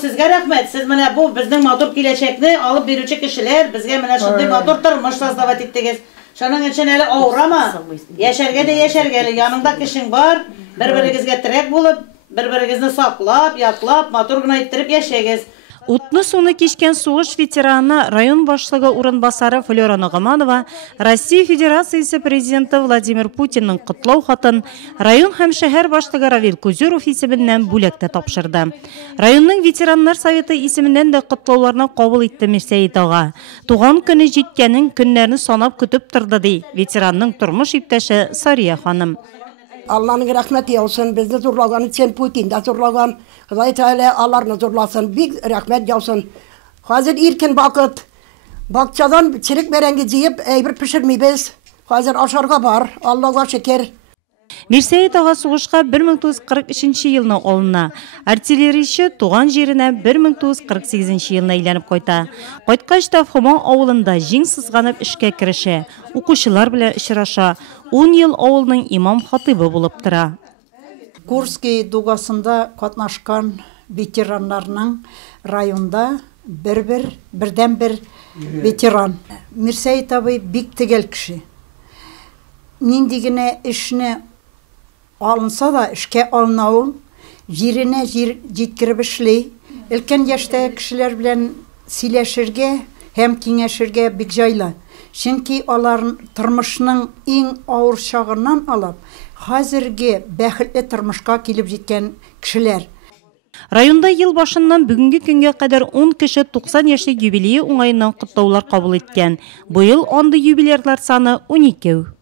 Sizge rahmet. Siz mene bu bizden motor kileçekni alıp birüçü kişiler bizge mene şimdi motor tırmış sazdavat ettiniz. Şunun için eli uğrama. Yaşarge de yaşargeli. Yanında kişin var. Birbirinizge tirek bulup, birbirinizni saklap, yaklap, motor gına ittirip yaşayınız. Утны суны кешкен суғыш ветераны район башлығы урынбасары Флора Ногаманова Россия Федерациясы президенті Владимир Путиннің құтлау хатын район һәм шәһәр башлығы Равил Кузеров исеменнән бүләкте тапшырды. Районның ветераннар советы исеменнән дә құтлауларны кабул итте Мирсәет ага. Туган көне җиткәнен көннәрне санап көтеп торды ди ветеранның тормыш иптәше Сария ханым. Allah'ın rahmeti olsun, bizni zorlagan için Putin de zorlagan. Hüdayi Teala Allah'ını zorlasın, bir rahmet olsun. Hazır irken vakit, bakçadan çelik merengi ciyip, eybir pişirmeyiz. Hazır aşarga var, Allah'a şeker. Мирсәет ага сугышка 1943 елны алына. Артиллерийче туган җиренә 1948 елны әйләнеп кайта. Кайткач та Фоман авылында җиң сызганып эшкә керешә. Укучылар белән очраша. 10 ел авылның имам хатибы булып тора. Курский дугасында катнашкан ветераннарның районда бердән бер ветеран. Мирсәет абый бик тегәл кеше. Ниндигене эшне алынса да эшкә алына ул, җиренә җиткереп эшли. Өлкән яшьтә кешеләр белән сөйләшергә һәм киңәшергә бик җайлы. Чөнки алар тормышның иң авыр чагыннан алып, хәзерге бәхетле тормышка килеп җиткән кешеләр. Районда ел башыннан бүгенге көнгә кадәр 10 кеше 90 яшьлек юбилее уңаеннан котлаулар кабул иткән. Быел андый юбилейлар саны 12.